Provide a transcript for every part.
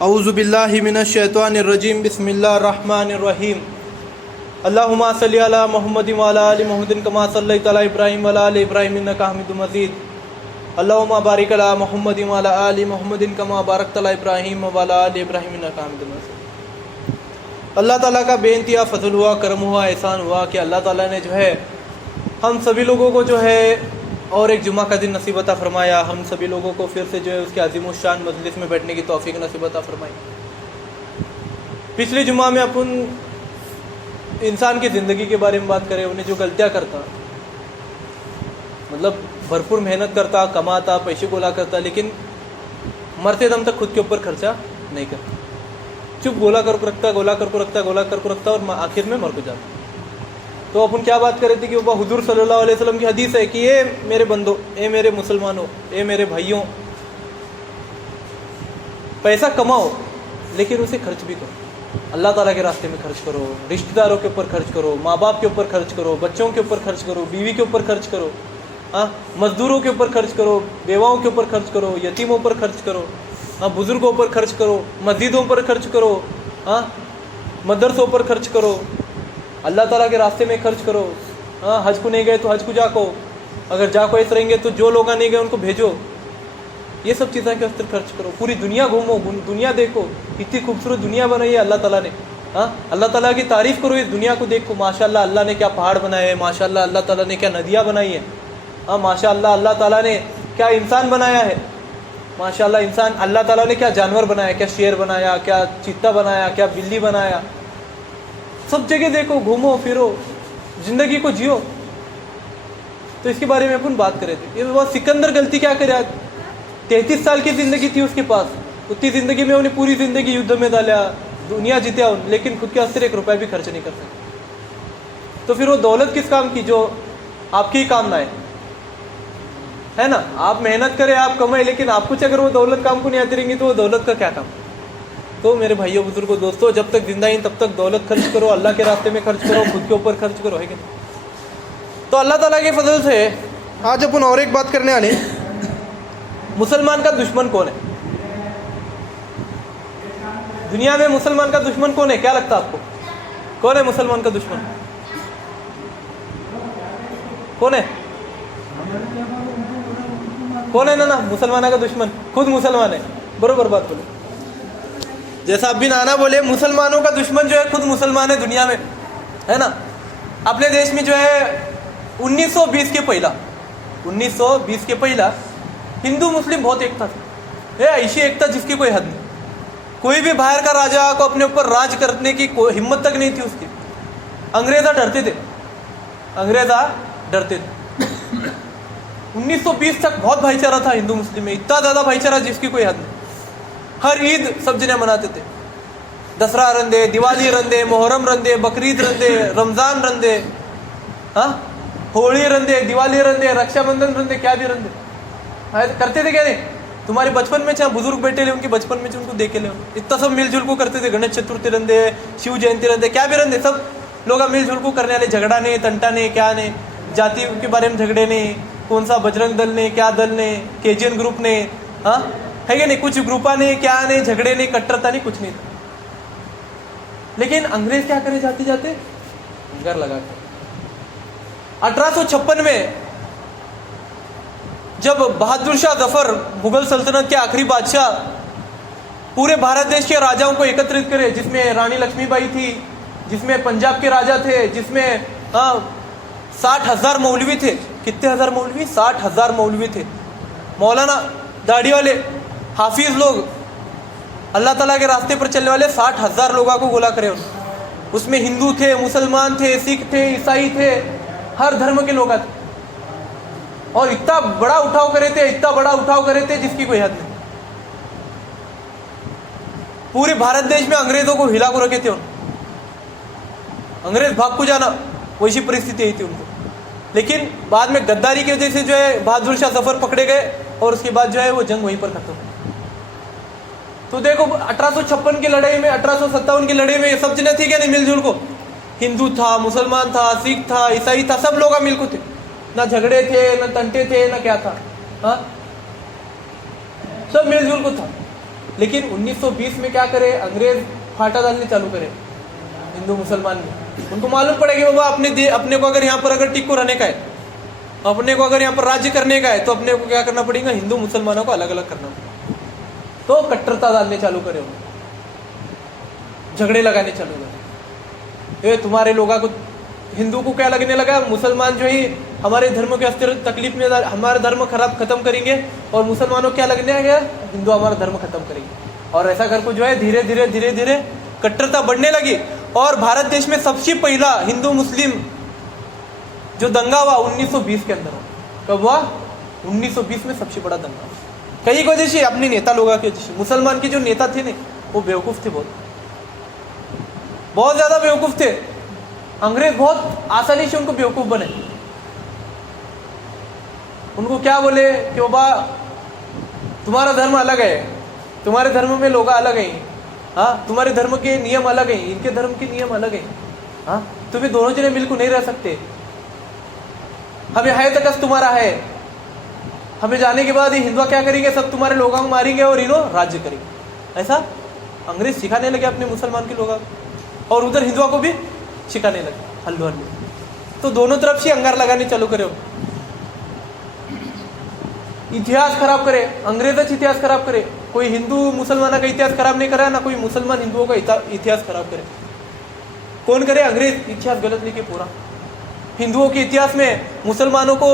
औज़ु बिल्लाहि मिनश शैतानिर रजीम बिस्मिल्लाहिर रहमानिर रहीम अल्लाहुम्मा सल्लि अला मुहम्मदिन व अला आलि मुहम्मदिन कमा सल्लैता अला इब्राहीम व अला आलि इब्राहीम इन्नका हमीदुम मजीद अल्लाहुम्मा बारिक अला मुहम्मदिन व अला आलि मुहम्मदिन कमा बारकता अला इब्राहीम व अला आलि इब्राहीम इन्नका हमीदुम मजीद। अल्लाह ताला का बेइंतहा फजल हुआ, करम हुआ, एहसान हुआ कि अल्लाह ताला ने जो है हम सभी लोगों को जो है और एक जुमा का दिन नसीब अता फरमाया। हम सभी लोगों को फिर से जो है उसके अजीम शान मजलिस में बैठने की तौफीक नसीब अता फरमाई। पिछले जुमा में अपन इंसान की ज़िंदगी के बारे में बात करें, उन्हें जो गलतियाँ करता, मतलब भरपूर मेहनत करता, कमाता, पैसे गोला करता, लेकिन मरते दम तक खुद के ऊपर खर्चा नहीं करता, चुप गोला कर रखता, गोला कर रखता और आखिर में मर को जाता। तो अपन क्या बात कर रहे थे कि वो हुजूर सल्लल्लाहु अलैहि वसल्लम की हदीस है कि ये मेरे बंदो, ये मेरे मुसलमानों, ये मेरे भाइयों, पैसा कमाओ लेकिन उसे खर्च भी करो, अल्लाह ताला के रास्ते में खर्च करो, रिश्तेदारों के ऊपर खर्च करो, माँ बाप के ऊपर खर्च करो, बच्चों के ऊपर खर्च करो, बीवी के ऊपर खर्च करो, मजदूरों के ऊपर खर्च करो, बेवाओं के ऊपर खर्च करो, यतीमों पर खर्च करो, बुजुर्गों पर खर्च करो, मस्जिदों पर खर्च करो, मदरसों पर खर्च करो, अल्लाह ताला के रास्ते में खर्च करो। हज को नहीं गए तो हज को जाको, अगर जाको ऐसे रहेंगे तो जो लोग नहीं गए उनको भेजो। ये सब चीज़ें के अस्तर खर्च करो, पूरी दुनिया घूमो, दुनिया देखो, इतनी खूबसूरत दुनिया बनाई है अल्लाह ताला ने। अल्लाह ताला की तारीफ़ करो, इस दुनिया को देखो, माशाल्लाह अल्लाह ने क्या पहाड़ बनाए हैं, माशाल्लाह अल्लाह ताला ने क्या नदियाँ बनाई हैं, माशाल्लाह अल्लाह ताला ने क्या इंसान बनाया है, माशाल्लाह इंसान अल्लाह ताला ने क्या जानवर बनाया, क्या शेर बनाया, क्या चीता बनाया, क्या बिल्ली बनाया। सब जगह देखो, घूमो फिरो, ज़िंदगी को जियो। तो इसके बारे में अपन बात कर रहे थे। ये वो सिकंदर गलती क्या करे, 33 साल की ज़िंदगी थी उसके पास, उतनी ज़िंदगी में उन्हें पूरी ज़िंदगी युद्ध में डाला, दुनिया जीत्या, लेकिन खुद के अस्तर 1 रुपया भी खर्च नहीं कर सकते। तो फिर वो दौलत किस काम की जो आपकी ही काम ना है ना। आप मेहनत करें, आप कमाए, लेकिन आप कुछ अगर वो दौलत काम को नहीं आती रहेंगी तो वो दौलत का क्या काम। तो मेरे भाइयों बुजुर्गों दोस्तों, जब तक जिंदा हैं तब तक दौलत खर्च करो, अल्लाह के रास्ते में खर्च करो, खुद के ऊपर खर्च करो, है कि नहीं। तो अल्लाह ताला के फजल से आज अपन और एक बात करने वाले, मुसलमान का दुश्मन कौन है दुनिया में। मुसलमान का दुश्मन कौन है, क्या लगता है आपको, कौन है मुसलमान का दुश्मन, कौन है, कौन है ना मुसलमान का दुश्मन खुद मुसलमान है। बरोबर बात बोले, जैसा अभी नाना बोले, मुसलमानों का दुश्मन जो है खुद मुसलमान है दुनिया में, है ना। अपने देश में जो है 1920 के पहला हिंदू मुस्लिम बहुत एकता थी, ऐसी एकता जिसकी कोई हद नहीं। कोई भी बाहर का राजा को अपने ऊपर राज करने की कोई हिम्मत तक नहीं थी उसकी। अंग्रेजा डरते थे 1920 तक बहुत भाईचारा था हिंदू मुस्लिम में, इतना ज़्यादा भाईचारा जिसकी कोई हद नहीं। हर ईद सब जने मनाते थे, दसरा रंदे, दिवाली रंदे, मोहर्रम रंदे, बकरीद रंदे, रमज़ान रंदे, होली रंदे, दिवाली रंदे, रक्षाबंधन रंदे, क्या भी रंदे करते थे क्या नहीं। तुम्हारे बचपन में चाहे बुजुर्ग बैठे ले, उनके बचपन में उनको देखे ले, इतना सब मिलजुल को करते थे। गणेश चतुर्थी रंदे, शिव जयंती रंदे, क्या भी रंदे, सब लोग मिलजुल को करने वाले, झगड़ा नहीं, तंटा नहीं, क्या नहीं, जाति के बारे में झगड़े नहीं, कौन सा बजरंग दल ने, क्या दल ने, केजीएन ग्रुप ने, है कि नहीं, कुछ ग्रुपा नहीं, क्या नहीं, झगड़े नहीं, कट्टरता नहीं, कुछ नहीं था। लेकिन अंग्रेज क्या करे, जाते जाते घर लगा के 1856 में जब बहादुर शाह जफर, मुगल सल्तनत के आखिरी बादशाह, पूरे भारत देश के राजाओं को एकत्रित करे, जिसमें रानी लक्ष्मीबाई थी, जिसमें पंजाब के राजा थे, जिसमें 60,000 मौलवी थे। कितने हजार मौलवी, 60,000 मौलवी थे, मौलाना, दाढ़ी वाले, हाफिज लोग, अल्लाह ताला के रास्ते पर चलने वाले 60,000 लोगों को गोला करे। उसमें हिंदू थे, मुसलमान थे, सिख थे, ईसाई थे, हर धर्म के लोग थे, और इतना बड़ा उठाव करे थे जिसकी कोई हद नहीं। पूरे भारत देश में अंग्रेजों को हिला को रखे थे, अंग्रेज भाग को जाना, वैसी परिस्थिति आई थी उनको। लेकिन बाद में गद्दारी की वजह से जो है बहादुर शाह जफर पकड़े गए, और उसके बाद जो है वो जंग वहीं पर खत्म। तो देखो 1856 की लड़ाई में, 1857 की लड़ाई में सब जने थे क्या नहीं मिलजुल को, हिंदू था, मुसलमान था, सिख था, ईसाई था, सब लोग मिल को थे, ना झगड़े थे, ना तंटे थे, ना क्या था, सब मिलजुल को था। लेकिन 1920 में क्या करे, अंग्रेज फाटा डालने चालू करे हिंदू मुसलमान में। उनको मालूम पड़े कि बाबा अपने को अगर यहाँ पर अगर टिक को रहने का है, अपने को अगर यहाँ पर राज्य करने का है, तो अपने को क्या करना पड़ेगा, हिंदू मुसलमानों को अलग अलग करना पड़ेगा। तो कट्टरता डालने चालू करे, झगड़े लगाने चालू करे। तुम्हारे लोगों को, हिंदू को क्या लगने लगा, मुसलमान जो है हमारे धर्म के अस्तित्व तकलीफ में, हमारा धर्म खत्म करेंगे, और मुसलमानों क्या लगने लगा, हिंदू हमारा धर्म खत्म करेंगे। और ऐसा करके जो है धीरे धीरे धीरे धीरे कट्टरता बढ़ने लगी। और भारत देश में सबसे पहला हिंदू मुस्लिम जो दंगा हुआ 1920 के अंदर हुआ। कब हुआ? 1920 में सबसे बड़ा दंगा हुआ। कई वजह से, अपने नेता लोगों की वजह से। मुसलमान के जो नेता थे ना, वो बेवकूफ थे, बहुत ज्यादा बेवकूफ थे। अंग्रेज बहुत आसानी से उनको बेवकूफ बने। उनको क्या बोले कि बाबा तुम्हारा धर्म अलग है, तुम्हारे धर्म में लोग अलग हैं, हाँ, तुम्हारे धर्म के नियम अलग हैं, इनके धर्म के नियम अलग हैं, हाँ, तुम्हें दोनों जने मिलकर नहीं रह सकते। हमें है तक तुम्हारा है, हमें जाने के बाद ये हिंदुआ क्या करेंगे, सब तुम्हारे लोगों को मारेंगे और इन्हों राज्य करेंगे। ऐसा अंग्रेज सिखाने लगे अपने मुसलमान के लोगों को, और उधर हिंदुआ को भी सिखाने लगे हल्लू हल्लू। तो दोनों तरफ से अंगार लगाने चालू करे, इतिहास खराब करे, अंग्रेज इतिहास खराब करे। कोई हिंदू मुसलमानों का इतिहास खराब नहीं करा, ना कोई मुसलमान हिंदुओं का इतिहास खराब करे। कौन करे? अंग्रेज इतिहास गलत लिखे पूरा। हिंदुओं के इतिहास में मुसलमानों को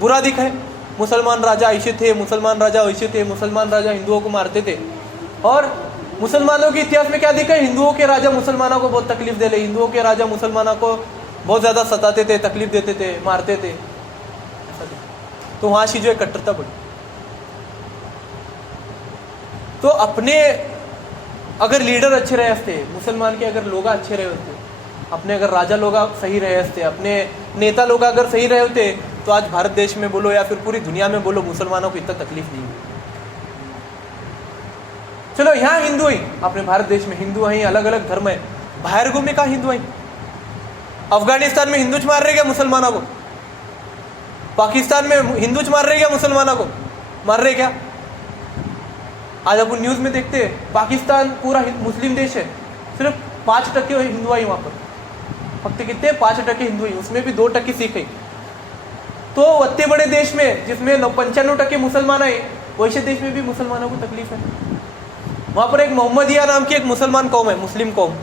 बुरा दिखाए, मुसलमान राजा ऐसे थे, मुसलमान राजा वैसे थे, मुसलमान राजा हिंदुओं को मारते थे। और मुसलमानों के इतिहास में क्या दिखाए, हिंदुओं के राजा मुसलमानों को बहुत तकलीफ दे रहे, हिंदुओं के राजा मुसलमानों को बहुत ज्यादा सताते थे, तकलीफ देते थे, मारते थे। तो वहां से जो है कट्टरता बढ़ी। तो अपने अगर लीडर अच्छे रहे होते, मुसलमान के अगर लोग अच्छे रहे होते, अपने अगर राजा लोग सही रहे होते, अपने नेता लोग अगर सही रहे होते, तो आज भारत देश में बोलो या फिर पूरी दुनिया में बोलो, मुसलमानों को इतना तकलीफ नहीं हुई। चलो यहाँ हिंदू ही, अपने भारत देश में हिंदू हैं, अलग अलग धर्म है, बाहर में कहा हिंदू हैं? अफगानिस्तान में हिंदू मार रहे क्या मुसलमानों को? पाकिस्तान में हिंदू मार रहे क्या मुसलमानों को? मार रहे क्या? आज अपन न्यूज में देखते हैं, पाकिस्तान पूरा मुस्लिम देश है, सिर्फ 5% हिंदू आई वहां पर, फक्त कितने 5% हिंदू ही, उसमें भी 2% सिख है। तो इतने बड़े देश में जिसमें 95% मुसलमान है, वैसे देश में भी मुसलमानों को तकलीफ है। वहां पर एक मोहम्मदिया नाम की एक मुसलमान कौम है, मुस्लिम कौम,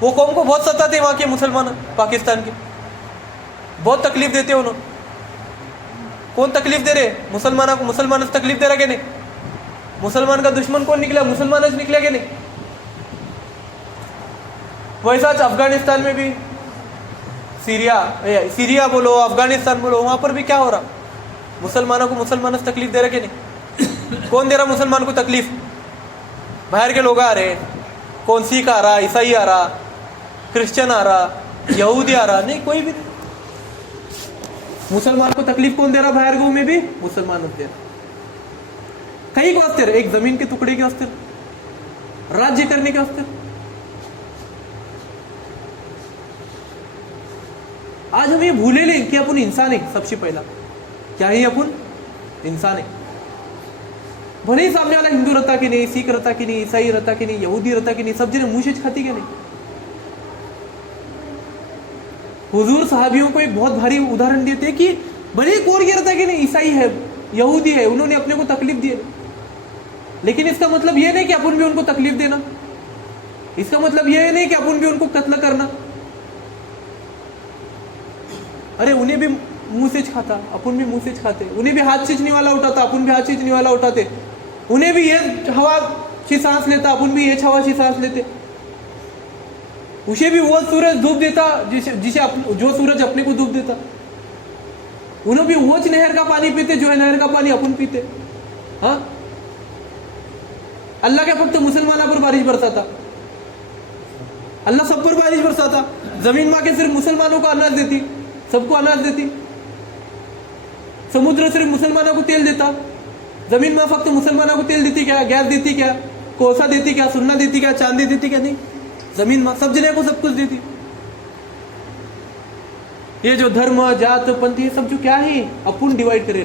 वो कौम को बहुत सताते वहां के मुसलमान, पाकिस्तान के बहुत तकलीफ देते हैं उन्होंने। कौन तकलीफ दे रहे? मुसलमानों को। मुसलमान तकलीफ दे रहा क्या नहीं? मुसलमान का दुश्मन कौन निकला? मुसलमान निकला क्या नहीं? वैसा अफगानिस्तान में भी, सीरिया बोलो, अफगानिस्तान बोलो, वहां पर भी क्या हो रहा? मुसलमानों को मुसलमान तकलीफ दे रहा क्या नहीं? कौन दे रहा मुसलमान को तकलीफ? बाहर के लोग आ रहे, कौन सिख आ रहा, ईसाई आ रहा, क्रिश्चियन आ रहा, यहूदी आ रहा, नहीं, कोई भी नहीं। मुसलमान को तकलीफ कौन दे रहा? बाहर गांव में भी मुसलमान दे रहा। कई को अस्थिर, एक जमीन के टुकड़े के अस्थिर, राज्य करने के अस्थिर। आज हम ये भूले ले कि अपन इंसान है। सबसे पहला क्या है? अपन इंसान है। भले ही सामने वाला हिंदू रहता कि नहीं, सिख रहता कि नहीं, ईसाई रहता कि नहीं, यहूदी रहता कि नहीं, सब जने मुंह से खाती क्या नहीं। हुजूर साहबियों को एक बहुत भारी उदाहरण देते हैं कि भले कोर ये रहता कि नहीं, ईसाई है, यहूदी है, उन्होंने अपने को तकलीफ दी, लेकिन इसका मतलब ये नहीं कि अपन भी उनको तकलीफ देना, इसका मतलब ये नहीं कि अपन भी उनको कत्ल करना। अरे उन्हें भी मुंह से खाता, अपन भी मुंह से खाते, उन्हें भी हाथ से निवाला उठाता, अपन भी हाथ से निवाला उठाते, उन्हें भी ये हवा की सांस लेता, अपन भी ये हवा की सांस लेते, उसे भी वो सूरज धूप देता जिसे जो सूरज अपने को धूप देता, उन्हें भी वो नहर का पानी पीते जो है नहर का पानी अपन पीते। हाँ, अल्लाह क्या फक्त मुसलमानों पर बारिश बरसाता? अल्लाह सब पर बारिश बरसाता। जमीन माँ के सिर्फ मुसलमानों को अनाज देती, सबको अनाज देती। समुद्र सिर्फ मुसलमानों को तेल देता, जमीन माँ फक्त मुसलमानों को तेल देती क्या? गैस देती क्या? कोसा देती क्या? सुन्ना देती क्या? चांदी देती क्या? नहीं, जमीन माँ सब जने को सब कुछ देती। ये जो धर्म, जात, पंथ, ये सब जो क्या है, अपन डिवाइड करे,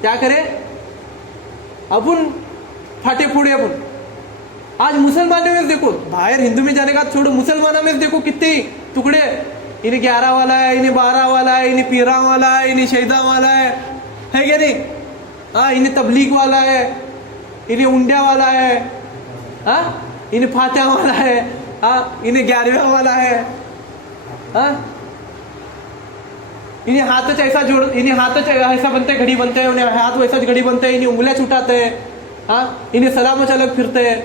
क्या करे? अपन फाटे फोड़े, अपन आज मुसलमानों में देखो, बाहर हिंदू में जाने का छोड़ो, मुसलमानों में देखो कितने टुकड़े, इन्हें 11 वाला है, इन्हें 12 वाला है, इन्हें पीरा वाला है, इन्हें शहीदा वाला है क्या नहीं? हाँ, इन्हें तबलीग वाला है, इन्हें उंडिया वाला है, हाँ, इन्हें फातिहा वाला है, हाँ, इन्हें 11वां वाला है, हाँ, इन्हें हाथ ऐसा जोड़, इन्हें हाथ ऐसा बनते घड़ी बनते हैं, उन्हें हाथ वैसा घड़ी बनते हैं, इन्हें उंगलियां छुटाते हैं, हाँ, इन्हें सलाम अलग फिरते हैं,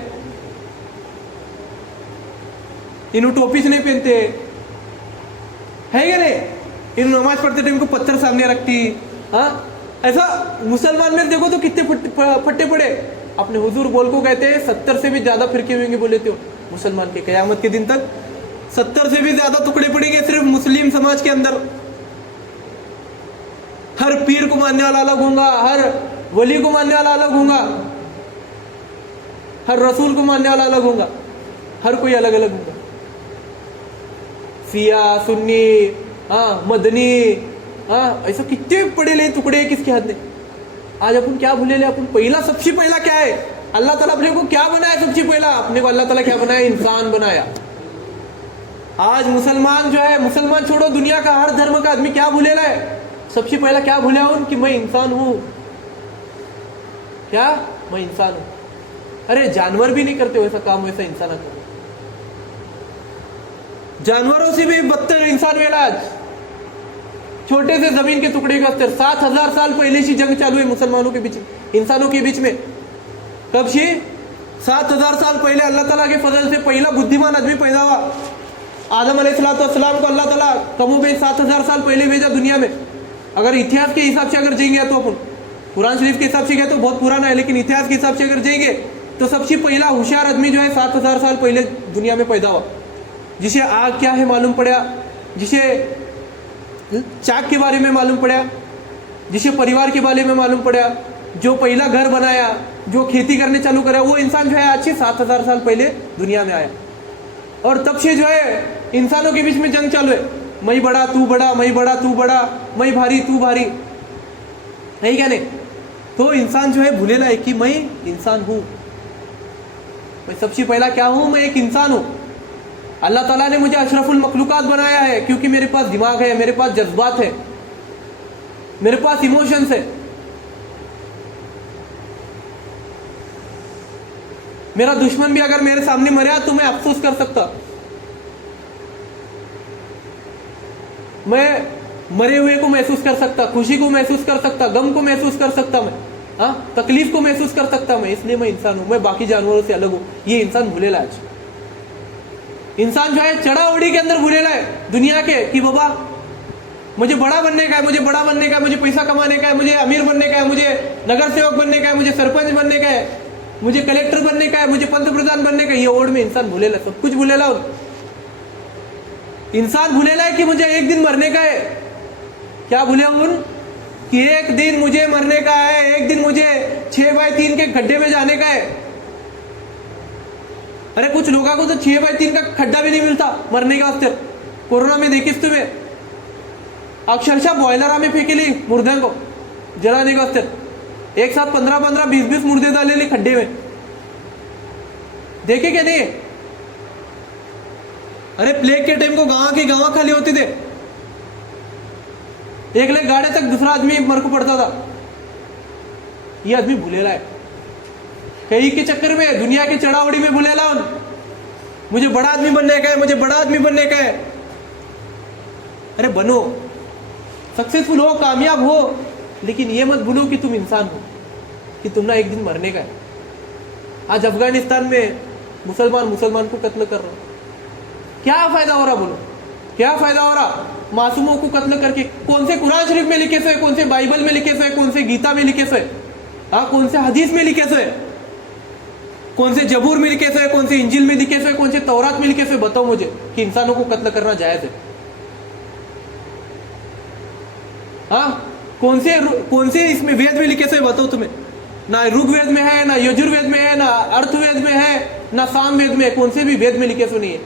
इन्हें टोपी से नहीं पहनते है क्या नहीं? इन नमाज पढ़ते टाइम को पत्थर सामने रखती, हाँ, ऐसा मुसलमान में देखो तो कितने फट्टे पड़े। अपने हुजूर बोल को कहते हैं 70 से भी ज्यादा फिरके होंगे बोले तो मुसलमान के, कयामत के दिन तक 70 से भी ज्यादा टुकड़े पड़ेंगे सिर्फ मुस्लिम समाज के अंदर। हर पीर को मानने वाला अलग होगा, हर वली को मानने वाला अलग होगा, हर रसूल को मानने वाला अलग होगा, हर कोई अलग अलग होगा। सिया, सुन्नी, हाँ, मदनी, हाँ, ऐसा कितने पड़े ले टुकड़े किसके हाथ में। आज अपन क्या भूले ले, अपन पहला सबसे पहला क्या है, अल्लाह ताला अपने को क्या बनाया? सबसे पहला अपने को अल्लाह ताला क्या बनाया? इंसान बनाया। आज मुसलमान जो है, मुसलमान छोड़ो, दुनिया का हर धर्म का आदमी क्या भूले है? सबसे पहला क्या भूले उन कि मैं इंसान हूं। क्या? मैं इंसान हूं। अरे जानवर भी नहीं करते वैसा काम, वैसा इंसान करते। जानवरों से भी बदतर इंसान वेला। आज छोटे से जमीन के टुकड़े का स्तर 7000 साल पहले से जंग चालू है मुसलमानों के बीच, इंसानों के बीच में। कब से? 7000 साल पहले अल्लाह ताला के फजल से पहला बुद्धिमान आदमी पैदा हुआ। आदम अलैहिस्सलाम को अल्लाह ताला कमोबेश 7000 साल पहले भेजा दुनिया में। अगर इतिहास के हिसाब से अगर जाएंगे तो अपन कुरान शरीफ के हिसाब से गए तो बहुत पुराना है, लेकिन इतिहास के हिसाब से अगर जाएंगे तो सबसे पहला होशियार आदमी जो है 7000 साल पहले दुनिया में पैदा हुआ, जिसे आग क्या है मालूम पड़ा, जिसे चाक के बारे में मालूम पड़ा, जिसे परिवार के बारे में मालूम पड़ा, जो पहला घर बनाया, जो खेती करने चालू करा, वो इंसान जो है आज से 7000 साल पहले दुनिया में आया। और तब से जो है इंसानों के बीच में जंग चालू है, मैं बड़ा तू बड़ा, मैं बड़ा तू बड़ा, मैं भारी तू भारी, है क्या नहीं? तो इंसान जो है भूलेला है कि मैं इंसान हूं, मैं सबसे पहला क्या हूं? मैं एक इंसान हूं। अल्लाह ताला ने मुझे अशरफुल मखलूकात बनाया है क्योंकि मेरे पास दिमाग है, मेरे पास जज्बात है, मेरे पास इमोशंस है। मेरा दुश्मन भी अगर मेरे सामने मरा तो मैं अफसोस कर सकता, मैं मरे हुए को महसूस कर सकता, खुशी को महसूस कर सकता, गम को महसूस कर सकता, मैं हाँ तकलीफ को महसूस कर सकता मैं। इसलिए मैं इंसान हूं, मैं बाकी जानवरों से अलग हूं। ये इंसान भूलेला आज। इंसान जो है चढ़ा ओढ़ी के अंदर भूलेला है दुनिया के कि बाबा मुझे बड़ा बनने का है, मुझे बड़ा बनने का है, मुझे पैसा कमाने का है, मुझे अमीर बनने का है, मुझे नगर सेवक बनने का है, मुझे सरपंच बनने का है, मुझे कलेक्टर बनने का है, मुझे पंतप्रधान बनने का है। ये ओढ़ में इंसान भूलेला, सब कुछ भूलेला। इंसान भूलेला है कि मुझे एक दिन मरने का है। क्या भूले उन कि एक दिन मुझे मरने का है, एक दिन मुझे 6x3 के खड्डे में जाने का है। अरे कुछ लोगों को तो 6x3 का खड्डा भी नहीं मिलता मरने का अस्तर। कोरोना में देखिस तुम्हें अक्षरशः बॉयलर में फेंकेली मुर्दे को जलाने का अस्तर, एक साथ 15-15, 20-20 मुर्दे डाले ली खड्डे में, देखे क्या नहीं? अरे प्लेग के टाइम को गांव की गांव खाली होते थे, एक ले गाड़े तक दूसरा आदमी मर को पड़ता था। ये आदमी भूलेला है कहीं के चक्कर में, दुनिया के चढ़ावड़ी में भूलेला। मुझे बड़ा आदमी बनने का है, मुझे बड़ा आदमी बनने का है। अरे बनो, सक्सेसफुल हो, कामयाब हो, लेकिन ये मत भूलो कि तुम इंसान हो, कि तुम ना एक दिन मरने का है। आज अफगानिस्तान में मुसलमान को कत्ल कर रहा हो, क्या फायदा हो रहा? बोलो क्या फायदा हो रहा? मासूमों को कत्ल करके कौन से कुरान शरीफ में लिखे से, कौन से बाइबल में लिखे से, कौन से गीता में लिखे से, हाँ कौन से हदीस में लिखे से, कौन से जबूर में लिखे से, कौन से इंजिल में लिखे से, कौन से तौरात में लिखे से? बताओ मुझे कि इंसानों को कत्ल करना जायज है? हाँ कौन से इसमें वेद में लिखे से बताओ तुम्हें? ना ऋग्वेद में है, ना यजुर्वेद में है, ना अर्थवेद में है, ना सामवेद में है। कौन से भी वेद में लिखे सुनिए है,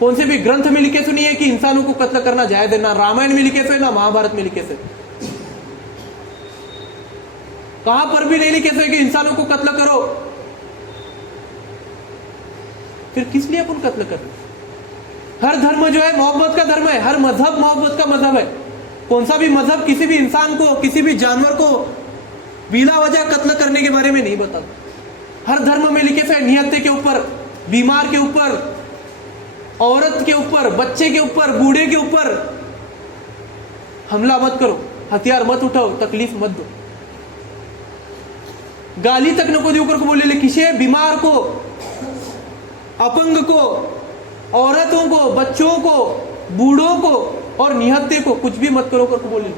कौन से भी ग्रंथ में लिखे सुनिए है कि इंसानों को कत्ल करना जायज है? ना रामायण में लिखे से, ना महाभारत में लिखे से, कहां पर भी नहीं लिखे से कि इंसानों को कत्ल करो। फिर किस लिए अपन कत्ल कर रहे हैं? हर धर्म जो है मोहब्बत का धर्म है, हर मजहब मोहब्बत का मजहब है। कौन सा भी मजहब किसी भी इंसान को, किसी भी जानवर को बिला वजह कत्ल करने के बारे में नहीं बताता। हर धर्म में लिखे थे निहत्थे के ऊपर, बीमार के ऊपर, औरत के ऊपर, बच्चे के ऊपर, बूढ़े के ऊपर हमला मत करो, हथियार मत उठाओ, तकलीफ मत दो। गाली तक नको देकर को बोले, किसी बीमार को, अपंग को, औरतों को, बच्चों को, बूढ़ों को और निहत्थे को कुछ भी मत करो करके बोले।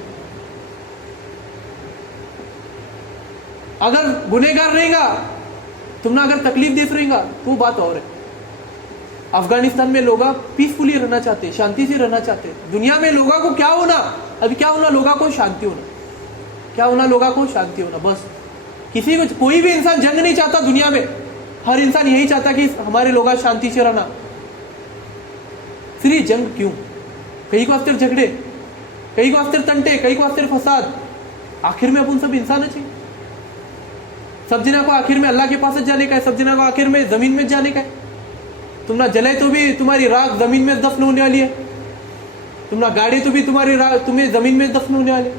अगर गुनहगार रहेगा, तुमने अगर तकलीफ देख रहेगा तो बात और है। अफगानिस्तान में लोग पीसफुली रहना चाहते, शांति से रहना चाहते। दुनिया में लोगों को क्या होना, अभी क्या होना, लोगों को शांति होना, क्या होना, लोगों को शांति होना। बस किसी को, कोई भी इंसान जंग नहीं चाहता दुनिया में। हर इंसान यही चाहता कि हमारे लोग शांति से रहना। फिर ये जंग क्यों? कहीं को अस्तर झगड़े, कहीं को अस्तर तंटे, कहीं को अस्तर फसाद। आखिर में अपन सब इंसान चाहिए। सब जना को आखिर में अल्लाह के पास जाने का है, सब जना को आखिर में जमीन में जाने का है। तुम ना जले तो भी तुम्हारी राख जमीन में दफन होने वाली है, तुम ना गाड़ी तो भी तुम्हारी राख तुम्हें जमीन में दफन होने वाले।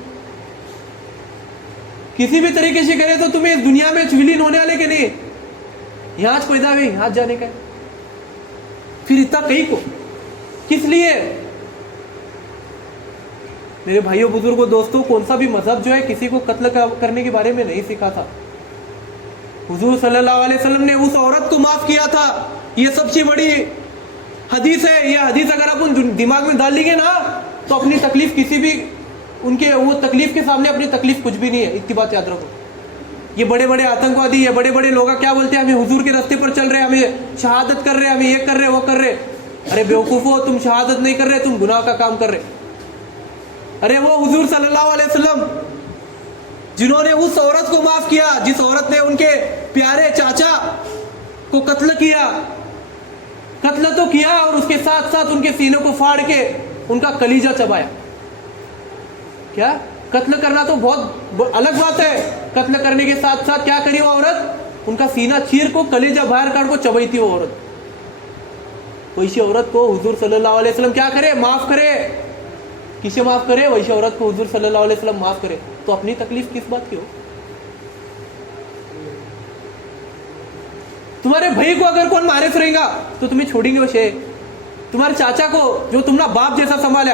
किसी भी तरीके से करे तो तुम्हें दुनिया में विलीन होने वाले के नहीं, यहां से पैदा हुए यहां जाने का है। फिर इतना कहीं को किस लिए? मेरे भाइयों, बुजुर्गों, दोस्तों, कौन सा भी मजहब जो है किसी को कत्ल करने के बारे में नहीं सीखा था। हुजूर सल्लल्लाहु अलैहि वसल्लम ने उस औरत को माफ किया था। ये सबसे बड़ी हदीस है। ये हदीस अगर आप उन दिमाग में डाल लेंगे ना तो अपनी तकलीफ किसी भी उनके वो तकलीफ के सामने अपनी तकलीफ कुछ भी नहीं है। इतनी बात याद रखो। ये बड़े बड़े आतंकवादी, ये बड़े बड़े लोग क्या बोलते हैं, हमें हुजूर के रास्ते पर चल रहे हैं, हमें शहादत कर रहे हैं, हमें ये कर रहे, वो कर रहे। अरे बेवकूफो, तुम शहादत नहीं कर रहे, तुम गुनाह का काम कर रहे। अरे वो हुजूर सल्लल्लाहु अलैहि वसल्लम जिन्होंने उस औरत को माफ किया, जिस औरत ने उनके प्यारे चाचा को कत्ल किया, कत्ल तो किया और उसके साथ साथ उनके सीनों को फाड़ के उनका कलीजा चबाया। क्या कत्ल करना तो बहुत अलग बात है। कत्ल करने के साथ साथ क्या करी वो औरत, उनका सीना चीर को, कलीजा बाहर काट को चबाई थी वो औरत। वैसी औरत को हुजूर सल्लल्लाहु अलैहि वसल्लम क्या करे, माफ करे। किसे माफ करे? वैसी औरत को हुजूर सल्लल्लाहु अलैहि वसल्लम माफ करे। तो अपनी तकलीफ किस बात की हो? तुम्हारे भाई को अगर कौन मारे रहेगा तो तुम्हें छोड़ेंगे वो शे। तुम्हारे चाचा को जो तुमने बाप जैसा संभाला,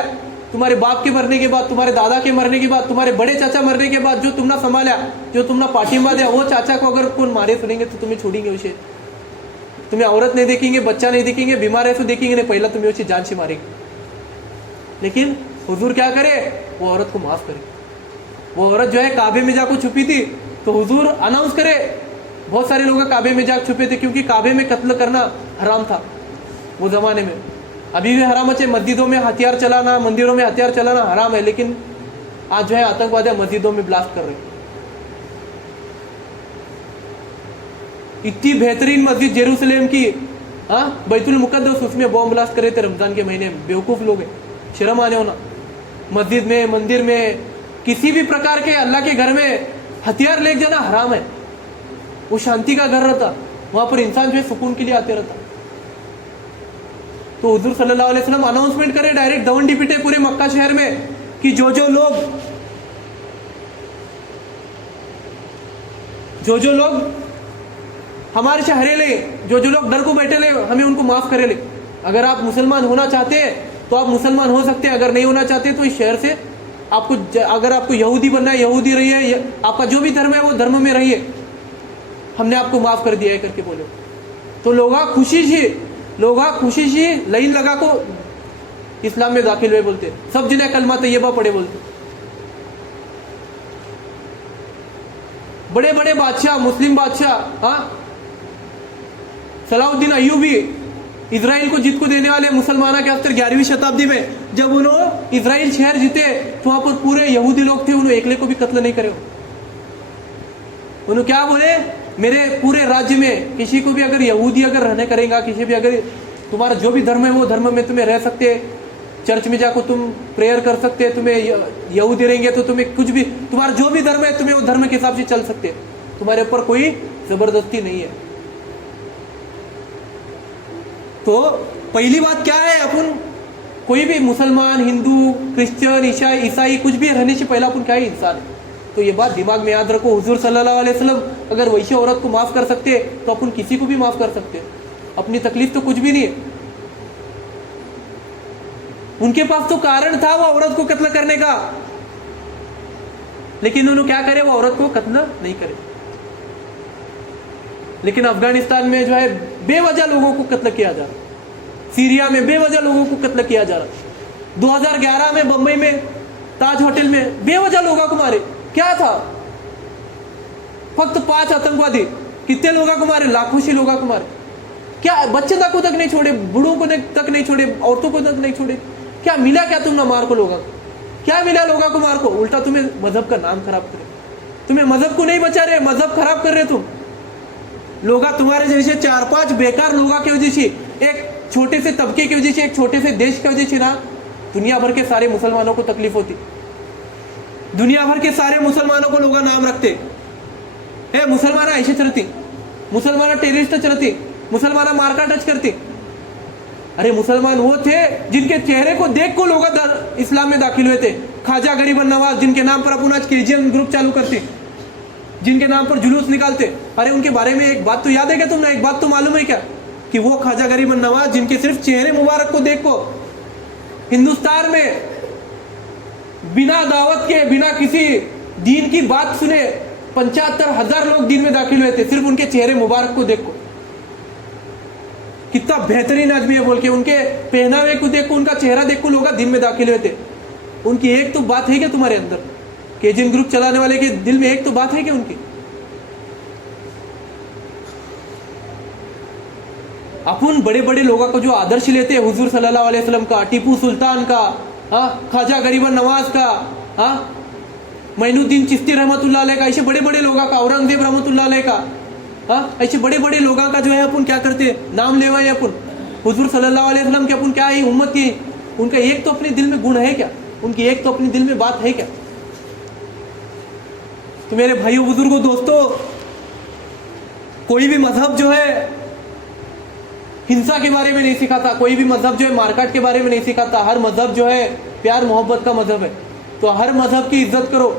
तुम्हारे बाप के मरने के बाद, तुम्हारे दादा के मरने के बाद, तुम्हारे बड़े चाचा मरने के बाद जो तुमने संभाला, जो तुमने पाठिंबा दिया, वो चाचा को अगर कौन मारे रहेंगे तो तुम्हें छोड़ेंगे वो शे। तुम्हें औरत नहीं देखेंगे, बच्चा नहीं देखेंगे, बीमार है तो देखेंगे नहीं, पहला तुम्हें उसे जान से मारेंगे। लेकिन हुजूर क्या करे, वो औरत को माफ करे। वो औरत जो है काबे में जाकर छुपी थी तो हुजूर अनाउंस करे। बहुत सारे लोग काबे में जाकर छुपे थे क्योंकि काबे में कत्ल करना हराम था वो जमाने में। अभी भी हराम है, मस्जिदों में हथियार चलाना, मंदिरों में हथियार चलाना हराम है। लेकिन आज जो है आतंकवादी मस्जिदों में ब्लास्ट कर रहे हैं। इतनी बेहतरीन मस्जिद जेरूसलेम की, बैतुल मुकद्दस, उसमें बॉम्ब ब्लास्ट कर रहे थे रमजान के महीने में। बेवकूफ लोग हैं, शर्म आने होना। मस्जिद में, मंदिर में, किसी भी प्रकार के अल्लाह के घर में हथियार ले जाना हराम है। वो शांति का घर रहता, वहां पर इंसान जो है सुकून के लिए आते रहता। तो हुजूर सल्लल्लाहु अलैहि वसल्लम अनाउंसमेंट करे डायरेक्ट, दवंडी पिटे पूरे मक्का शहर में कि जो जो लोग हमारे से हरे ले, जो लोग डर को बैठे ले, हमें उनको माफ करे ले। अगर आप मुसलमान होना चाहते हैं तो आप मुसलमान हो सकते हैं, अगर नहीं होना चाहते तो इस शहर से आपको, अगर आपको यहूदी बनना है यहूदी रहिए, आपका जो भी धर्म है वो धर्म में रहिए, हमने आपको माफ कर दिया है करके बोले। तो लोग खुशी से लाइन लगा को इस्लाम में दाखिल हुए बोलते, सब जिन्हें कलमा तैयबा पढ़े बोलते। बड़े बड़े बादशाह, मुस्लिम बादशाह, सलाउद्दीन अय्यूबी, इजराइल को जीत को देने वाले मुसलमाना के अफ्तर 11वीं शताब्दी में जब उन्होंने इजराइल शहर जीते तो वहां पर पूरे यहूदी लोग थे, उन्होंने एकले को भी कत्ल नहीं करे। उन्होंने क्या बोले, मेरे पूरे राज्य में किसी को भी अगर यहूदी अगर रहने करेगा, किसी भी अगर तुम्हारा जो भी धर्म है वो धर्म में तुम्हें रह सकते, चर्च में जाकर तुम प्रेयर कर सकते, तुम्हें यहूदी रहेंगे तो तुम्हें कुछ भी, तुम्हारा जो भी धर्म है तुम्हें वो धर्म के हिसाब से चल सकते, तुम्हारे ऊपर कोई जबरदस्ती नहीं है। तो पहली बात क्या है, अपन कोई भी मुसलमान, हिंदू, क्रिश्चियन, ईसाई कुछ भी रहने से पहला अपन क्या है, इंसान है। तो ये बात दिमाग में याद रखो। हुजूर सल्लल्लाहु अलैहि वसल्लम अगर वैसे औरत को माफ कर सकते तो अपन किसी को भी माफ कर सकते। अपनी तकलीफ तो कुछ भी नहीं है। उनके पास तो कारण था वो औरत को कत्ल करने का, लेकिन उन्होंने क्या करे, वो औरत को कत्ल नहीं करे। लेकिन अफगानिस्तान में जो है बेवजह लोगों को कत्ल किया जा रहा, सीरिया में बेवजह लोगों को कत्ल किया जा रहा। 2011 में बंबई में ताज होटल में बेवजह लोगों को मारे। क्या था, फक्त 5 आतंकवादी कितने लोगों को मारे, लाखों से लोगों को मारे। क्या बच्चे तक को तक नहीं छोड़े, बूढ़ों को तक नहीं छोड़े, औरतों को तक नहीं छोड़े। क्या मिला, क्या तुमने मार को लोगों को, क्या मिला लोगों को मार को? उल्टा तुम्हें मजहब का नाम खराब करे, तुम्हें मजहब को नहीं बचा रहे, मजहब खराब कर रहे तुम लोग। तुम्हारे जैसे 4-5 बेकार लोगों की वजह से, एक छोटे से तबके की वजह से, एक छोटे से देश की वजह से ना दुनिया भर के सारे मुसलमानों को तकलीफ होती। दुनिया भर के सारे मुसलमानों को लोग नाम रखते है, मुसलमान ऐसे चलती, मुसलमान टेररिस्ट चलती, मुसलमान मारका टच करती। अरे मुसलमान वो थे जिनके चेहरे को देख को लोग इस्लाम में दाखिल हुए थे। ख्वाजा गरीबन नवाज, जिनके नाम पर अपन आज KGM ग्रुप चालू करते, जिनके नाम पर जुलूस निकालते। अरे उनके बारे में एक बात तो याद है क्या तुमने, एक बात तो मालूम है क्या, कि वो ख्वाजा गरीबन नवाज जिनके सिर्फ चेहरे मुबारक को देख को हिंदुस्तान में बिना दावत के, बिना किसी दीन की बात सुने 75,000 लोग दीन में दाखिल हुए थे, सिर्फ उनके चेहरे मुबारक को देख को। कितना बेहतरीन आदमी है बोल के, उनके पहनावे को देख को, उनका चेहरा देख को लोग दिन में दाखिल हुए थे। उनकी एक तो बात है क्या तुम्हारे अंदर? KGM ग्रुप चलाने वाले के दिल में एक तो बात है क्या उनकी? अपन बड़े बड़े लोगों को जो आदर्श लेते हैं, हुजूर सल्लल्लाहु अलैहि वसल्लम का, टीपू सुल्तान का, ख्वाजा गरीबन नवाज का, मोइनुद्दीन चिश्ती रहमतुल्लाह अलैह का, ऐसे बड़े बड़े लोगों का, औरंगजेब रहमतुल्लाह अलैह का, ऐसे बड़े बड़े लोगों का जो है अपन क्या करते हैं, नाम लेवाए अपन। हुजूर सल्लल्लाहु अलैहि वसल्लम के अपन क्या है, उम्मत की, उनका एक तो अपने दिल में गुण है क्या, उनकी एक तो अपने दिल में बात है क्या? तो मेरे भाइयों, बुजुर्गों, दोस्तों, कोई भी मजहब जो है हिंसा के बारे में नहीं सिखाता, कोई भी मजहब जो है मारकाट के बारे में नहीं सिखाता। हर मजहब जो है प्यार मोहब्बत का मजहब है। तो हर मजहब की इज्जत करो,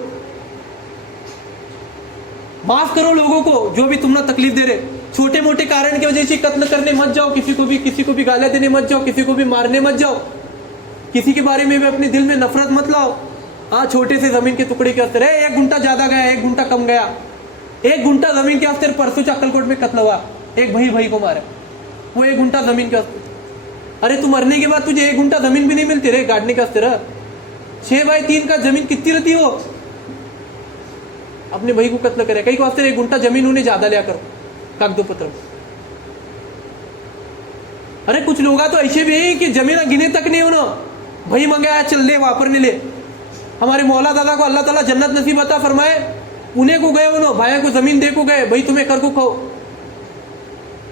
माफ करो लोगों को जो भी तुमने तकलीफ दे रहे। छोटे मोटे कारण की वजह से कत्ल करने मत जाओ, किसी को भी गालियां देने मत जाओ, किसी को भी मारने मत जाओ, किसी के बारे में भी अपने दिल में नफरत मत लाओ। छोटे से जमीन के टुकड़े के अस्तर है, 1 घंटा ज्यादा गया, 1 घंटा कम गया, 1 घंटा जमीन के अस्तर परसों अक्कलकोट में कत्ल हुआ, एक भाई को मारा, वो 1 घंटा जमीन के अस्तर। अरे तू मरने के बाद तुझे 1 घंटा जमीन भी नहीं मिलती रे गाड़ने के अस्तर। 6x3 का जमीन कितनी रहती हो, अपने भाई को कत्ल करे, कई को वास्ते 1 घंटा जमीन उन्हें ज्यादा लिया करो कागदों पत्र। अरे कुछ लोग तो ऐसे भी है कि जमीन गिने तक नहीं होना, भाई मंगाया चल ले वापरने ले। हमारे मौला दादा को अल्लाह ताला जन्नत नसीब अता फरमाए, पुणे को गए उन्होंने, भाई को जमीन दे को गए, भाई तुम्हें कर को खाओ।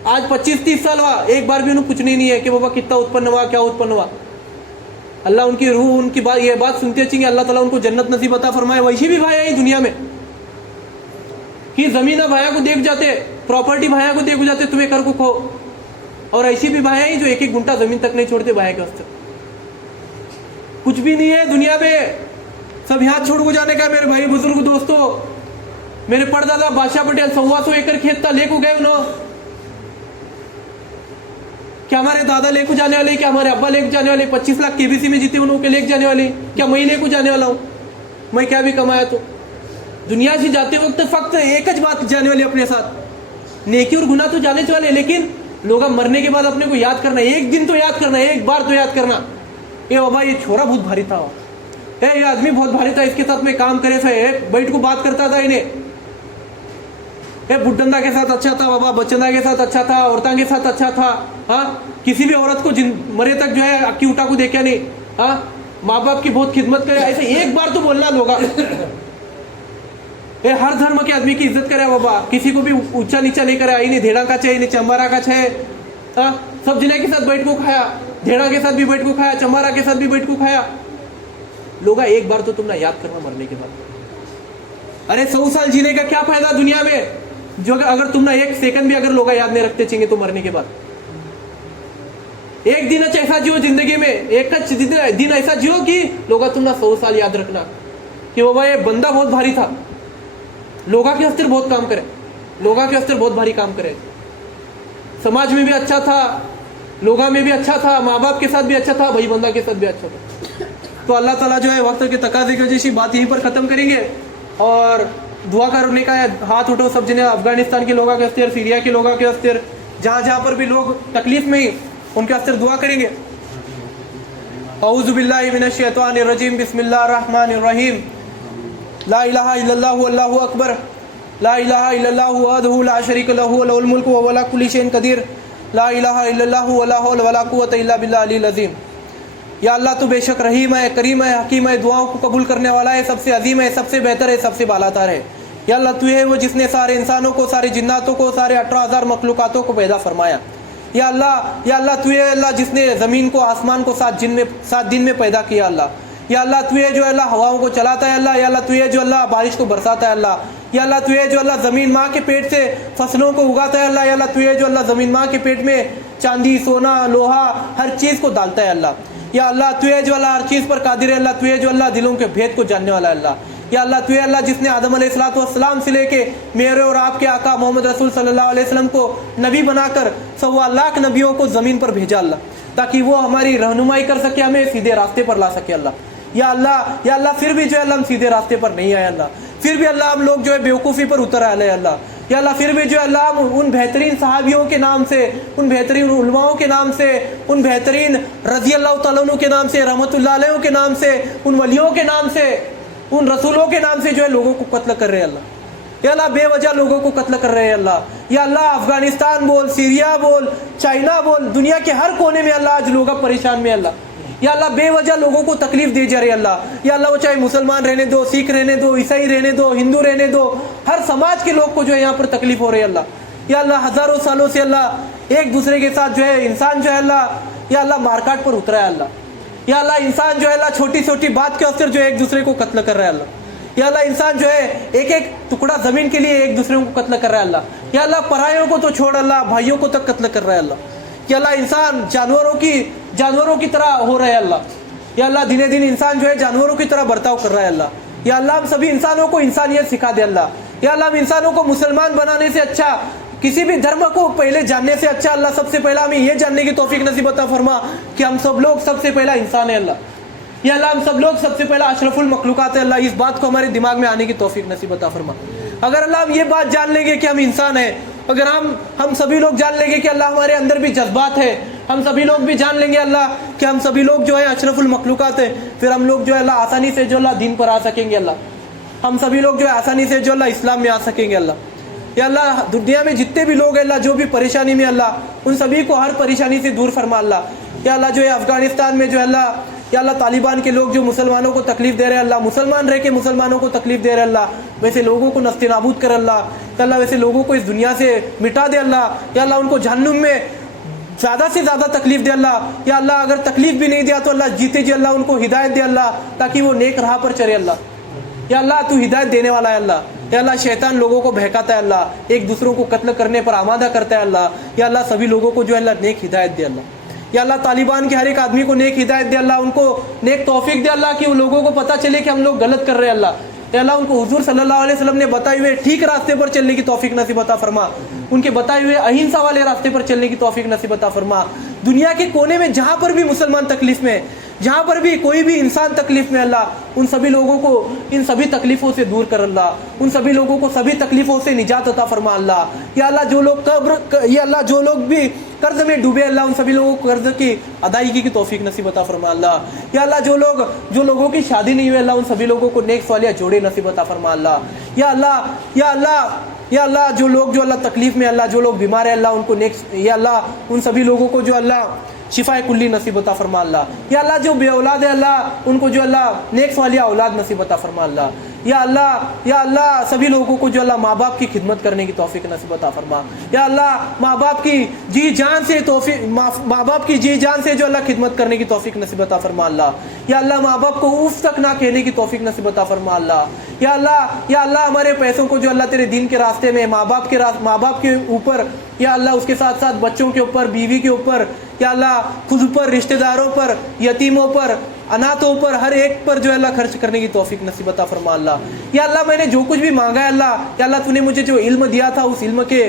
आज 25-30 साल हुआ, एक बार भी उन्हें पूछने नहीं है कि बाबा कितना उत्पन्न हुआ, क्या उत्पन्न हुआ। अल्लाह उनकी रूह, उनकी बात, ये बात सुनते चाहिए, अल्लाह ताला उनको जन्नत नसीब अता फरमाए। वैसे भी भाई आई दुनिया में कि जमीन भाया को देख जाते, प्रॉपर्टी भाया को देख जाते, तुम्हें कर को खो। और ऐसी भी भाई आई जो 1-1 घंटा जमीन तक नहीं छोड़ते भाई के वास्ते। कुछ भी नहीं है दुनिया में, सब हाथ छोड़ को जाने का। मेरे भाई बुजुर्ग दोस्तों, मेरे परदादा बादशाह पटेल 125 एकड़ खेत था, लेको गए उन्होंने। क्या हमारे दादा लेको जाने वाले, क्या हमारे अब्बा लेको जाने वाले? 25 लाख KBC में जीते उन्होंने लेके जाने वाले, क्या मैं लेको जाने वाला हूँ? मैं क्या भी कमाया तो दुनिया से जाते वक्त फक्त एक ही बात जाने वाली अपने साथ, नेकी और गुनाह तो जाने वाले। लेकिन लोग मरने के बाद अपने को याद करना, एक दिन तो याद करना, एक बार तो याद करना, ये बाबा ये छोरा बहुत भारी था, ये आदमी बहुत भारी था, इसके साथ में काम करे थे, बैठ को बात करता था इन्हें, बुड्ढंदा के साथ अच्छा था बाबा, बच्चंदा के साथ अच्छा था, औरतां के साथ अच्छा था। किसी भी औरत को मरे तक जो है अक्की उठा को देखा नहीं, माँ बाप की बहुत खिदमत करे, ऐसे एक बार तो बोलना लोगा। हर धर्म के आदमी की इज्जत करे बाबा, किसी को भी ऊंचा नीचा नहीं करे। इन्हें धेड़ा का चाहिए, इन्हें चंबारा का चाहिए, सब जिले के साथ बैठ को खाया, धेड़ा के साथ भी बैठ को खाया, चंबारा के साथ भी बैठ को खाया। लोगा एक बार तो तुमने याद करना मरने के बाद। अरे 100 साल जीने का क्या फायदा दुनिया में, जो अगर तुमने 1 सेकंड भी अगर लोग याद नहीं रखते चाहिए तो मरने के बाद। एक दिन ऐसा जियो जिंदगी में, एक दिन ऐसा जियो कि लोग तुमने 100 साल याद रखना कि बाबा ये बंदा बहुत भारी था, लोगों के अस्तर बहुत काम करे, लोगों के अस्तर बहुत भारी काम करे, समाज में भी अच्छा था, लोगों में भी अच्छा था, माँ बाप के साथ भी अच्छा था, भाई बंदा के साथ भी अच्छा था। तो अल्लाह ताला जो है वक्त के तकाजे की वजह से बात यहीं पर ख़त्म करेंगे और दुआ करने का है। हाथ उठो सब जने, अफगानिस्तान के लोगों के अस्तर, सीरिया के लोगों के अस्तर, जहाँ जहाँ पर भी लोग तकलीफ में ही उनके अस्तर दुआ करेंगे। औज़ु बिल्लाहि मिनश शैतानिर रजीम, बिस्मिल्लाहिर रहमानिर रहीम, ला इलाहा इल्लल्लाहु अल्लाहु अकबर, ला इलाहा इल्लल्लाहु वहदहु ला शरीका लहु लहुल मुल्कु व अला कुल्ली शैइन कदीर, ला इलाहा इल्लल्लाहु वला हौला वला कुव्वता इल्ला बिल्लाहिल अलील अज़ीम। या अल्लाह तू बेशक रहीम है, करीम है, हकीम है, दुआओं को कबूल करने वाला है, सबसे अजीम है, सबसे बेहतर है, सबसे बालातर है। या अल्लाह तू है वो जिसने सारे इंसानों को, सारे जिन्नातों को, सारे 18,000 मखलूकातों को पैदा फरमाया। या अल्लाह तू है अल्लाह जिसने ज़मीन को, आसमान को 7 दिन में पैदा किया। अल्लाह या अल्लाह तू है जो अल्लाह हवाओं को चलाता है। अल्लाह या अल्लाह तू है जो अल्लाह बारिश को बरसाता है। अल्लाह या अल्लाह तू है जो अल्लाह ज़मीन माँ के पेट से फसलों को उगाता है। अल्लाह या अल्लाह तू है जो अल्लाह ज़मीन माँ के पेट में चांदी, सोना, लोहा, हर चीज़ को डालता है। अल्लाह या अल्लाह तू है जो अल्लाह हर चीज़ पर कादिर है। अल्लाह तू है जो अल्लाह दिलों के भेद को जानने वाला है। अल्लाह या अल्लाह तू है अल्लाह जिसने आदम अलैहिस्सलाम से लेके मेरे और आपके आका मोहम्मद रसूल सल्लल्लाहु अलैहि वसल्लम को नबी बनाकर 1.25 लाख नबियों को ज़मीन पर भेजा। अल्लाह ताकि वो हमारी रहनुमाई कर सके, हमें सीधे रास्ते पर ला सके। अल्लाह या अल्लाह फिर भी जो है अल्लाह हम सीधे रास्ते पर नहीं आए। अल्लाह फिर भी अल्लाह हम लोग जो है बेवकूफ़ी पर उतर आए। अल्लाह या अल्लाह फिर भी जो है अल्लाह उन बेहतरीन सहाबियों के नाम से, उन बेहतरीन उलमाओं के नाम से, उन बेहतरीन रज़ी अल्लाह तआला अन्हु के नाम से, रहमतुल्लाह अलैहि के नाम से, उन वलियों के नाम से, उन रसूलों के नाम से जो है लोगों को कत्ल कर रहे हैं। अल्लाह या अल्लाह बेवजह लोगों को कत्ल कर रहे हैं। अल्लाह या अल्लाह अफगानिस्तान बोल, सीरिया बोल, चाइना बोल, दुनिया के हर कोने में अल्लाह आज लोग परेशान में। अल्लाह या अल्लाह बेवजह लोगों को तकलीफ दे जा रही है। अल्लाह या अल्लाह वो चाहे मुसलमान रहने दो, सिख रहने दो, ईसाई रहने दो, हिंदू रहने दो, हर समाज के लोग को जो है यहाँ पर तकलीफ हो रही है। अल्लाह या अल्लाह हज़ारों सालों से अल्लाह एक दूसरे के साथ जो है इंसान जो है अल्लाह या अल्लाह मारकाट पर उतरा है। अल्लाह या अल्लाह इंसान जो है अल्लाह छोटी छोटी बात के असर जो है एक दूसरे को कत्ल कर रहा है। अल्लाह या अल्लाह इंसान जो है एक एक टुकड़ा ज़मीन के लिए एक दूसरे को कत्ल कर रहा है। अल्लाह या अल्लाह परायों को तो छोड़ अल्लाह भाइयों को तक कत्ल कर रहा है। अल्लाह या अल्लाह इंसान जानवरों की तरह हो रहा है। अल्लाह या अल्लाह दिने दिन इंसान जो है जानवरों की तरह बर्ताव कर रहा है। अल्लाह या अल्लाह हम सभी इंसानों को इंसानियत सिखा दे। अल्लाह या अल्लाह हम इंसानों को मुसलमान बनाने से अच्छा, किसी भी धर्म को पहले जानने से अच्छा अल्लाह सबसे पहला हमें यह जानने की तौफीक नसीब अता फरमा कि हम सब लोग सबसे पहला इंसान है। अल्लाह या अल्लाह हम सब लोग सबसे पहला अशरफुल मखलूकात है। अल्लाह इस बात को हमारे दिमाग में आने की तौफीक नसीब अता फरमा। अगर अल्लाह हम ये बात जान लेंगे कि हम इंसान हैं, अगर हम सभी लोग जान लेंगे कि अल्लाह हमारे अंदर भी जज्बात है, हम सभी लोग भी जान लेंगे अल्लाह कि हम सभी लोग जो है अशरफुल मखलूकात है, फिर हम लोग जो है अल्लाह आसानी से जो अल्लाह दीन पर आ सकेंगे। अल्लाह हम सभी लोग जो है आसानी से जो अल्लाह इस्लाम में आ सकेंगे। अल्लाह या अल्लाह दुनिया में जितने भी लोग हैं अल्लाह जो भी परेशानी में अल्लाह उन सभी को हर परेशानी से दूर फरमा। अल्लाह या अल्लाह जो है अफगानिस्तान में जो है अल्लाह या अल्लाह तालिबान के लोग जो मुसलमानों को तकलीफ दे रहे हैं, अल्लाह मुसलमान रह के मुसलमानों को तकलीफ दे रहे हैं, अल्लाह वैसे लोगों को नस्ते नाबूद कर। अल्लाह वैसे लोगों को इस दुनिया से मिटा दे। अल्लाह या अल्लाह उनको जहन्नुम में ज़्यादा से ज़्यादा तकलीफ दे। अल्लाह या अल्लाह अगर तकलीफ भी नहीं दिया तो अल्लाह जीते जी अल्लाह उनको हिदायत दे अल्लाह, ताकि वो नेक राह पर चले। अल्लाह या अल्लाह तू हिदायत देने वाला है। अल्लाह या अल्लाह शैतान लोगों को बहकाता है। अल्लाह एक दूसरों को कत्ल करने पर आमादा करता है। अल्लाह या अल्लाह सभी लोगों को जो है अल्लाह नेक हिदायत दे। अल्लाह या अल्लाह तालिबान के हर एक आदमी को नेक हिदायत दे। अल्लाह उनको नेक तौफीक दे। अल्लाह कि उन लोगों को पता चले कि हम लोग गलत कर रहे हैं। अल्लाह या अल्लाह उनको हुजूर सल्लल्लाहु अलैहि वसल्लम ने बताए हुए ठीक रास्ते पर चलने की तौफीक नसीब अता फरमा, उनके बताए हुए अहिंसा वाले रास्ते पर चलने की तौफीक नसीब अता फरमा। दुनिया के कोने में जहाँ पर भी मुसलमान तकलीफ में, जहाँ पर भी कोई भी इंसान तकलीफ में, अल्लाह उन सभी लोगों को इन सभी तकलीफ़ों से दूर कर। अल्लाह उन सभी लोगों को सभी तकलीफ़ों से निजात अता फरमा। अल्लाह या अल्लाह जो लोग या अल्लाह जो लोग भी कर्ज में डूबे अल्लाह उन सभी लोगों को कर्ज की अदायगी की तौफीक नसीब अता फरमा। अल्लाह या अल्लाह जो लोगों की शादी नहीं हुई अल्लाह उन सभी लोगों को नेक सालिया जोड़े नसीब अता फरमा। अल्लाह या अल्लाह जो लोग जो अल्लाह तकलीफ़ में, अल्लाह जो लोग बीमार है अल्लाह उनको नेक, या अल्लाह उन सभी लोगों को जो अल्लाह शिफाए कुल्ली नसीब अता फरमा। अल्लाह या अल्लाह जो बे औलाद है अल्लाह उनको जो अल्लाह नेक वालिया औलाद नसीब अता फरमा। अल्लाह या अल्लाह सभी लोगों को जो अल्लाह माँ बाप की खिदमत करने की तौफीक नसीब अता फरमा। या अल्लाह माँ बाप की जी जान से तौफीक, माँ बाप की जी जान से जो अल्लाह खिदमत करने की तौफीक नसीब अता फरमा अल्लाह। या अल्लाह माँ बाप को उफ तक ना कहने की तौफीक नसीब अता फरमा अल्लाह। या अल्लाह हमारे पैसों को जो अल्लाह तेरे दीन के रास्ते में माँ बाप के ऊपर, या अल्लाह उसके साथ साथ बच्चों के ऊपर, बीवी के ऊपर, या अल्लाह खुद पर, रिश्तेदारों पर, यतीमों पर, अनाथों पर, हर एक पर जो अल्लाह खर्च करने की तौफीक नसीब अता फरमा अल्लाह। या अल्लाह मैंने जो कुछ भी मांगा है अल्लाह, या अल्लाह तूने मुझे जो इल्म दिया था उस इल्म के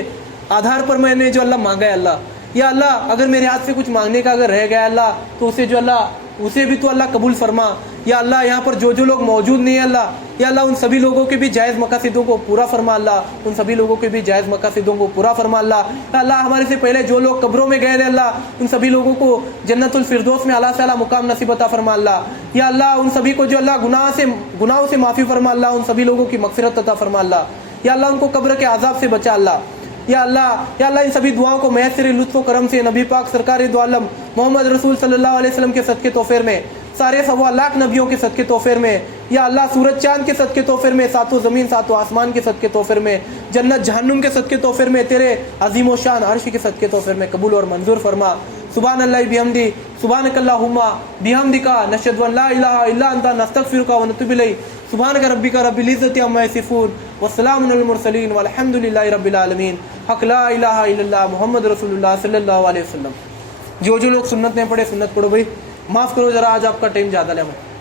आधार पर मैंने जो अल्लाह मांगा है अल्लाह। या अल्लाह अगर मेरे हाथ से कुछ मांगने का अगर रह गया अल्लाह तो उसे भी तो अल्लाह कबूल फरमा। या अल्लाह यहाँ पर जो लोग मौजूद नहीं है अल्लाह, या अल्लाह उन सभी लोगों के भी जायज़ मकासदों को पूरा फरमा अल्लाह, उन सभी लोगों के भी जायज़ मकासदों को पूरा फरमा अल्लाह। या अल्लाह हमारे से पहले जो लोग कब्रों में गए थे अल्लाह उन सभी लोगों को जन्नतुल फिरदौस में आला से आला मुकाम नसीब अता फरमा अल्लाह। या अल्लाह उन सभी को जो अल्लाह गुनाहों से माफ़ी फरमा अल्लाह, उन सभी लोगों की मग़फ़िरत अता फरमा अल्लाह। या अल्लाह उनको कब्र के अज़ाब से बचा अल्लाह। या अल्लाह इन सभी दुआओं को महज तेरे लुत्फ़ व करम से नबी पाक सरकार दो आलम मोहम्मद रसूल सल्लल्लाहु अलैहि वसल्लम के सदक़े तोफ़ेर में, सारे 1.25 लाख नबियों के सदक़े तोफ़ेर में, या अल्लाह सूरज चांद के सदक़े तोफ़ेर में, सातों ज़मीन सातों आसमान के सदक़े तोफ़ेर में, जन्नत जहन्नुम के सदक़े तोफ़ेर में, तेरे अज़ीम व शान अर्श के सदक़े तोफ़ेर में कबूल और मंजूर फरमा। सुभान अल्लाह बिहम्दी, सुभानकल्लाहुम्मा बिहम्दिका, नशहदु अन ला इलाहा इल्ला अंता, नस्तगफिरुका व नतूबु इलैक। सुभानक रब्बिका रब्बिल इज़्ज़ति अम्मा यसिफून व सलामुन अलल मुरसलीन वल्हम्दुलिल्लाहि रब्बिल आलमीन। हक़ ला इलाहा इल्लल्लाह मुहम्मद रसूलुल्लाह सल्लल्लाहु अलैहि वसल्लम। जो लोग सुन्नत नहीं पढ़े सुन्नत पढ़ो भाई, माफ़ करो ज़रा आज आपका टाइम ज़्यादा ले हमें।